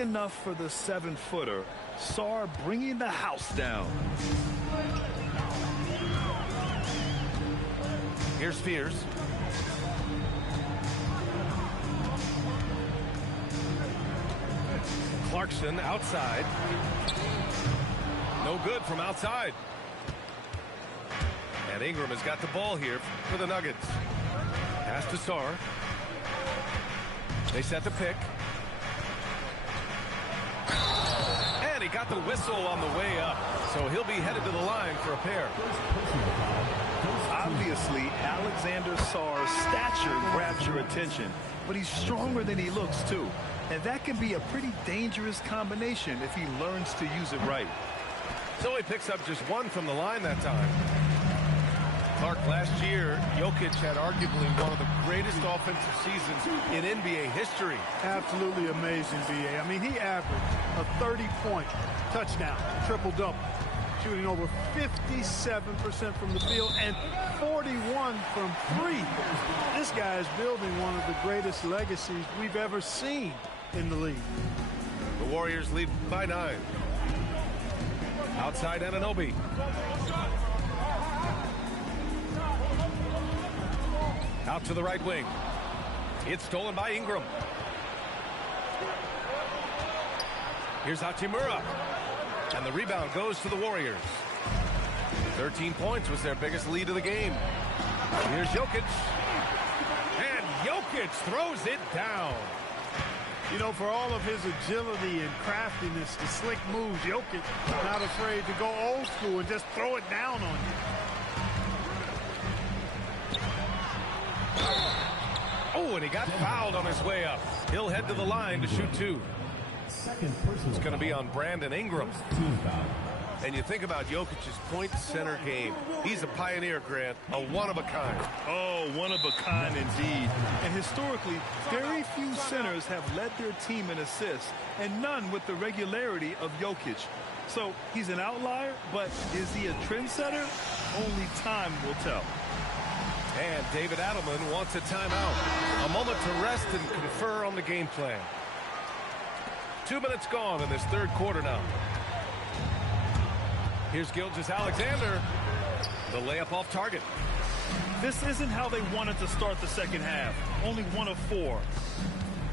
enough for the 7-footer. Sarr bringing the house down. Here's Spears. Clarkson outside. No good from outside. And Ingram has got the ball here for the Nuggets. Pass to Sarr. They set the pick. And he got the whistle on the way up. So he'll be headed to the line for a pair. Obviously, Alexander Sarr's stature grabs your attention, but he's stronger than he looks, too. And that can be a pretty dangerous combination if he learns to use it right. So he picks up just one from the line that time. Clark, last year, Jokic had arguably one of the greatest offensive seasons in NBA history. Absolutely amazing, B.A. I mean, he averaged a 30-point touchdown, triple-double, shooting over 57% from the field and 41 from three. This guy is building one of the greatest legacies we've ever seen in the league. The Warriors lead by 9. Outside Anunoby. Out to the right wing. It's stolen by Ingram. Here's Hachimura. And the rebound goes to the Warriors. 13 points was their biggest lead of the game. Here's Jokic. And Jokic throws it down. You know, for all of his agility and craftiness, the slick moves, Jokic not afraid to go old school and just throw it down on you. Oh, and he got fouled on his way up. He'll head to the line to shoot 2. It's going to be on Brandon Ingram. And you think about Jokic's point center game. He's a pioneer, Grant, a one-of-a-kind. Oh, one-of-a-kind indeed. And historically, very few centers have led their team in assists, and none with the regularity of Jokic. So he's an outlier, but is he a trendsetter? Only time will tell. And David Adelman wants a timeout. A moment to rest and confer on the game plan. 2 minutes gone in this third quarter now. Here's Gilgeous-Alexander. The layup off target. This isn't how they wanted to start the second half. Only 1 of 4.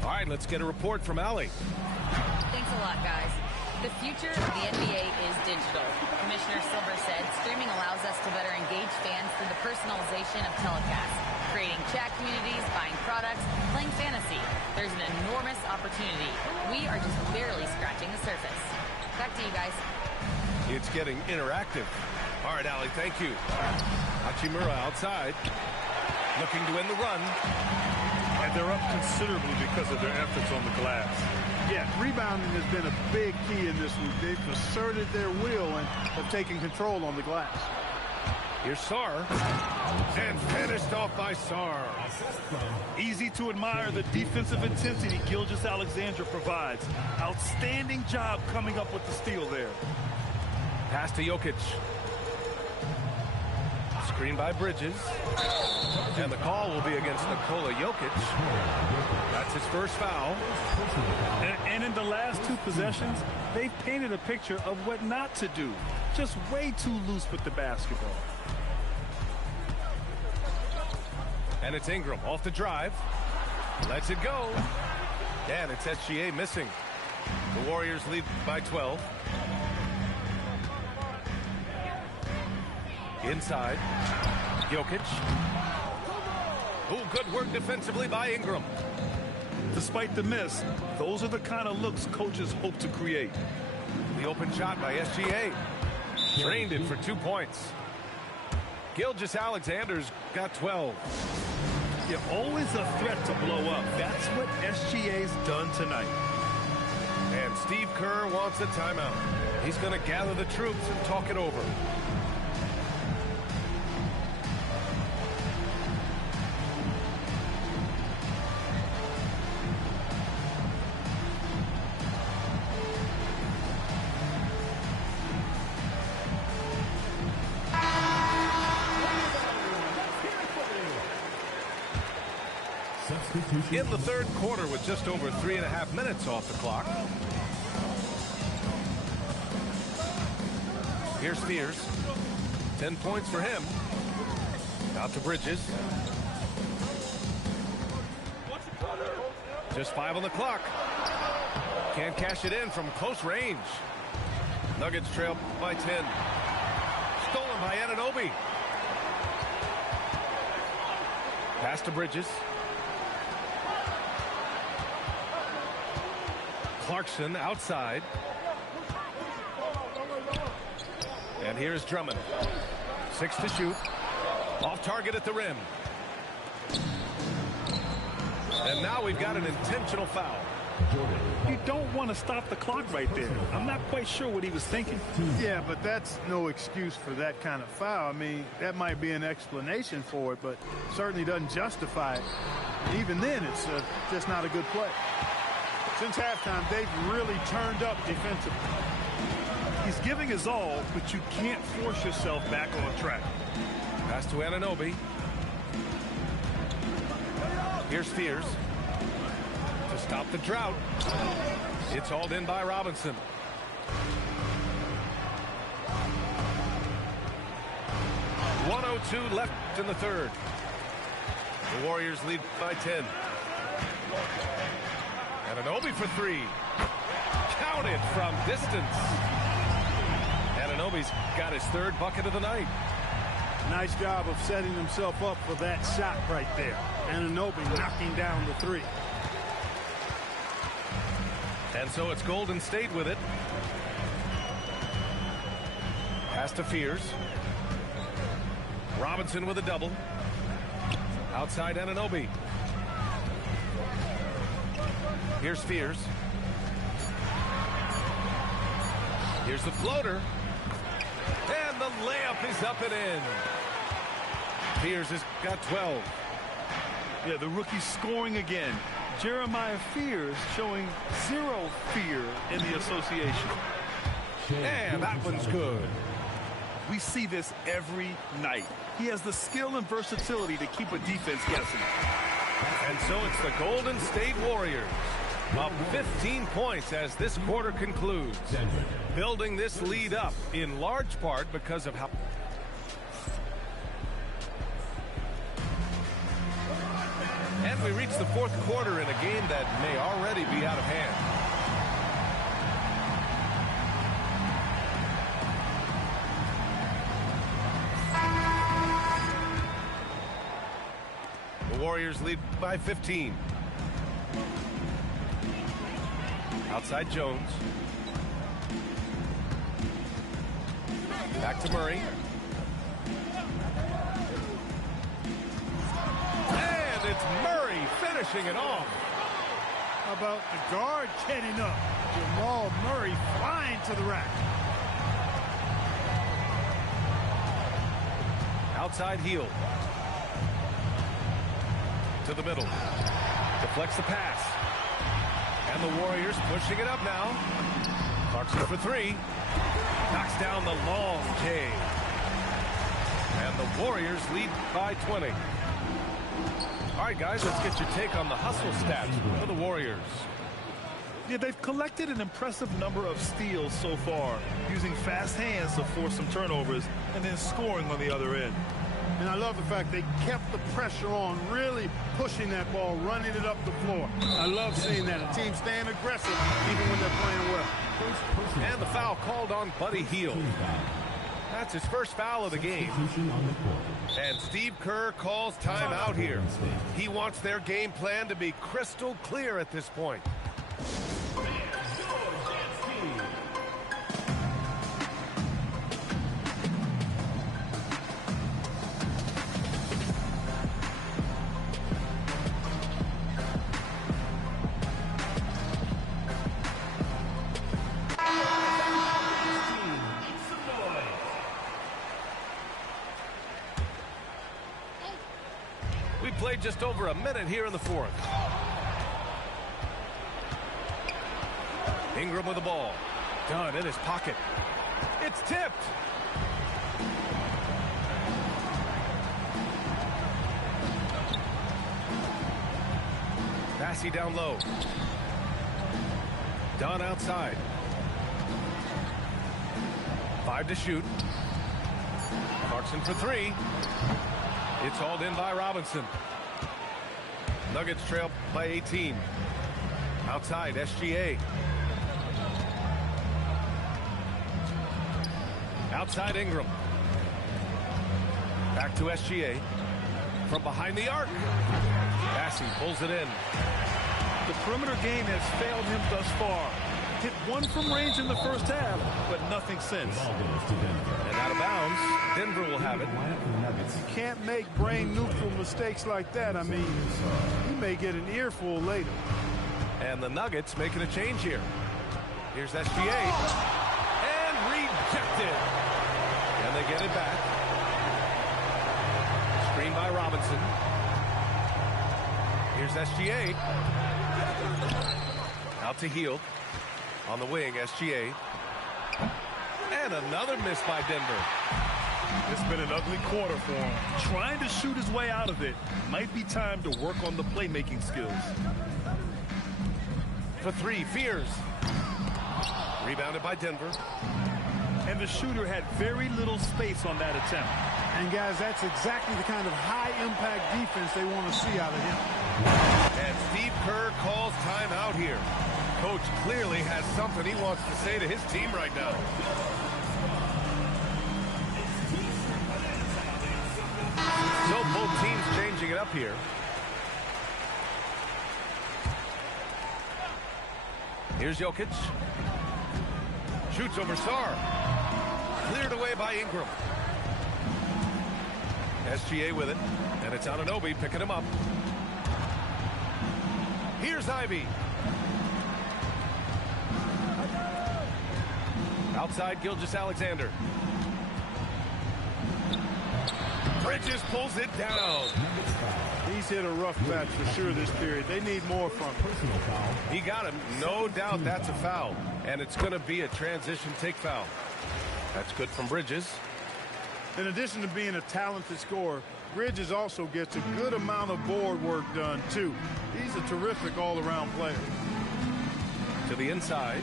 All right, let's get a report from Allie. Thanks a lot, guys. The future of the NBA is digital. Commissioner Silver said streaming allows us to better engage fans through the personalization of telecasts, creating chat communities, buying products, playing fantasy. There's an enormous opportunity. We are just barely scratching the surface. Back to you guys. It's getting interactive. All right, Allie, thank you. Hachimura outside, looking to win the run. And they're up considerably because of their efforts on the glass. Yeah, rebounding has been a big key in this one. They've asserted their will and have taken control on the glass. Here's Sarr. And finished off by Sarr. Easy to admire the defensive intensity Gilgeous-Alexander provides. Outstanding job coming up with the steal there. Pass to Jokic. Screen by Bridges. And the call will be against Nikola Jokic. That's his first foul. And in the last 2 possessions, they've painted a picture of what not to do. Just way too loose with the basketball. And it's Ingram off the drive. Lets it go. And it's SGA missing. The Warriors lead by 12. Inside. Jokic. Oh, good work defensively by Ingram. Despite the miss, those are the kind of looks coaches hope to create. The open shot by SGA. Drained it for 2 points. Gilgeous-Alexander's got 12. You're always a threat to blow up. That's what SGA's done tonight. And Steve Kerr wants a timeout. He's going to gather the troops and talk it over. In the third quarter with just over 3.5 minutes off the clock. Here's Spears. 10 points for him. Out to Bridges. Just 5 on the clock. Can't cash it in from close range. Nuggets trail by 10. Stolen by Anunoby. Pass to Bridges. Clarkson outside. And here's Drummond. 6 to shoot. Off target at the rim. And now we've got an intentional foul. You don't want to stop the clock right there. I'm not quite sure what he was thinking. Yeah, but that's no excuse for that kind of foul. I mean, that might be an explanation for it, but certainly doesn't justify it. And even then, it's just not a good play. Since halftime, they've really turned up defensively. He's giving his all, but you can't force yourself back on track. Pass to Anunoby. Here's Spears. To stop the drought. It's hauled in by Robinson. .102 left in the third. The Warriors lead by 10. Anunoby for 3. Counted from distance. Anunoby's got his third bucket of the night. Nice job of setting himself up for that shot right there. Anunoby knocking down the 3. And so it's Golden State with it. Pass to Fears. Robinson with a double. Outside Anunoby. Here's Fears. Here's the floater. And the layup is up and in. Fears has got 12. Yeah, the rookie's scoring again. Jeremiah Fears showing zero fear in the association. And that one's good. We see this every night. He has the skill and versatility to keep a defense guessing. And so it's the Golden State Warriors up 15 points as this quarter concludes. Building this lead up in large part because of how... And we reach the fourth quarter in a game that may already be out of hand. The Warriors lead by 15. Outside Jones. Back to Murray. And it's Murray finishing it off. How about the guard getting up? Jamal Murray flying to the rack. Outside heel. To the middle. Deflects the pass. And the Warriors pushing it up now. Clarkson for 3. Knocks down the long J. And the Warriors lead by 20. All right, guys, let's get your take on the hustle stats for the Warriors. Yeah, they've collected an impressive number of steals so far, using fast hands to force some turnovers and then scoring on the other end. And I love the fact they kept the pressure on, really pushing that ball, running it up the floor. I love seeing that. A team staying aggressive even when they're playing well. And the foul called on Buddy Hield. That's his first foul of the game. And Steve Kerr calls timeout here. He wants their game plan to be crystal clear at this point. We played just over a minute here in the fourth. Ingram with the ball. Dunn in his pocket. It's tipped. Bassey down low. Dunn outside. 5 to shoot. Clarkson for 3. It's hauled in by Robinson. Nuggets trail by 18. Outside, SGA. Outside Ingram. Back to SGA. From behind the arc. Bassey pulls it in. The perimeter game has failed him thus far. Hit one from range in the first half, but nothing since. And out of bounds, Denver will have it. You can't make brain-neutral mistakes like that. I mean, you may get an earful later. And the Nuggets making a change here. Here's SGA. And rejected. And they get it back. Screen by Robinson. Here's SGA. Out to Hield. On the wing, SGA. And another miss by Denver. It's been an ugly quarter for him. Trying to shoot his way out of it. Might be time to work on the playmaking skills. For 3, Fears. Rebounded by Denver. And the shooter had very little space on that attempt. And, guys, that's exactly the kind of high-impact defense they want to see out of him. And Steve Kerr calls timeout here. Coach clearly has something he wants to say to his team right now. So both teams changing it up here. Here's Jokic. Shoots over Sarr. Cleared away by Ingram. SGA with it. And it's Anunoby picking him up. Here's Ivy. Outside Gilgeous-Alexander. Bridges pulls it down. He's hit a rough patch for sure this period. They need more from him. He got him. No doubt that's a foul. And it's going to be a transition take foul. That's good from Bridges. In addition to being a talented scorer, Bridges also gets a good amount of board work done, too. He's a terrific all-around player. To the inside.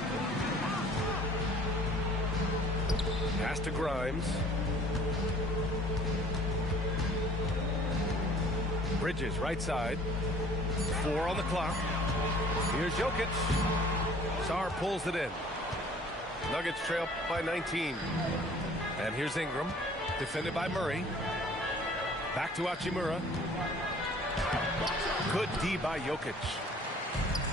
Pass to Grimes. Bridges, right side. 4 on the clock. Here's Jokic. Sarr pulls it in. Nuggets trail by 19. And here's Ingram. Defended by Murray. Back to Hachimura. Good D by Jokic.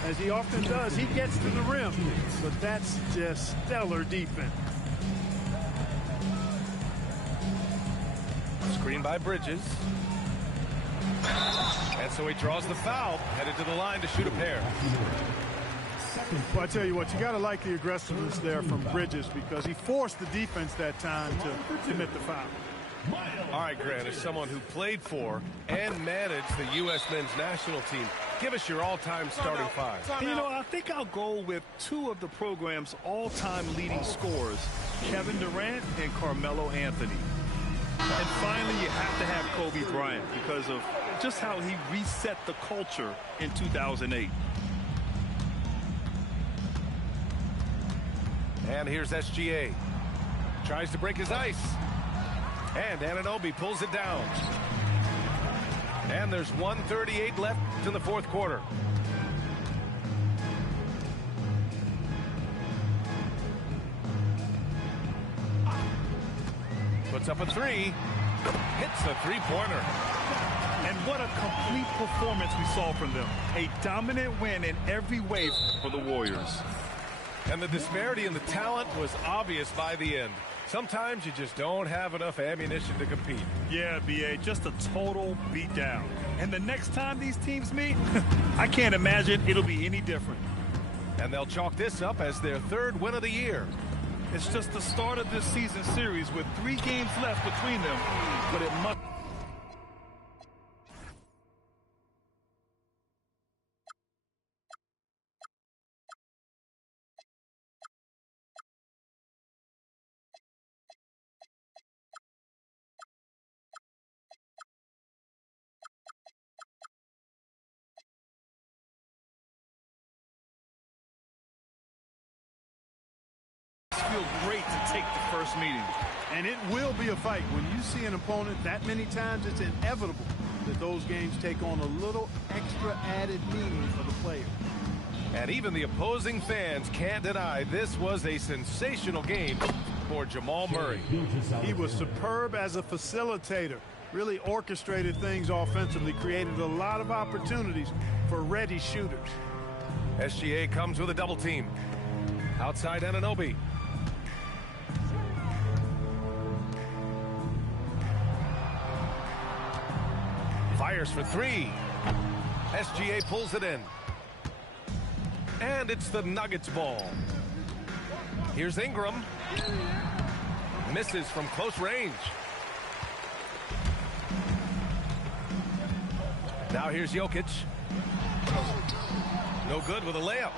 As he often does, he gets to the rim. But that's just stellar defense. Screen by Bridges. And so he draws the foul, headed to the line to shoot a pair. Well, I tell you what, you got to like the aggressiveness there from Bridges because he forced the defense that time to commit the foul. All right, Grant, as someone who played for and managed the U.S. men's national team, give us your all-time starting 5. You know, I think I'll go with 2 of the program's all-time leading scorers, Kevin Durant and Carmelo Anthony. And finally, you have to have Kobe Bryant because of just how he reset the culture in 2008. And here's SGA. Tries to break his ice. And Anunoby pulls it down. And there's 1:38 left in the fourth quarter. Puts up a 3. Hits a 3-pointer. And what a complete performance we saw from them. A dominant win in every way for the Warriors. And the disparity in the talent was obvious by the end. Sometimes you just don't have enough ammunition to compete. Yeah, B.A., just a total beatdown. And the next time these teams meet, I can't imagine it'll be any different. And they'll chalk this up as their 3rd win of the year. It's just the start of this season series with 3 games left between them, but it must feel great to take the first meeting. And it will be a fight. When you see an opponent that many times, it's inevitable that those games take on a little extra added meaning for the player. And even the opposing fans can't deny this was a sensational game for Jamal Murray. He was superb as a facilitator. Really orchestrated things offensively, created a lot of opportunities for ready shooters. SGA comes with a double team. Outside Anunoby. Fires for three. SGA pulls it in. And it's the Nuggets ball. Here's Ingram. Misses from close range. Now here's Jokic. No good with a layup.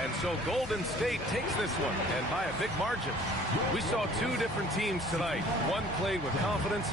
And so Golden State takes this one, and by a big margin. We saw two different teams tonight. One played with confidence,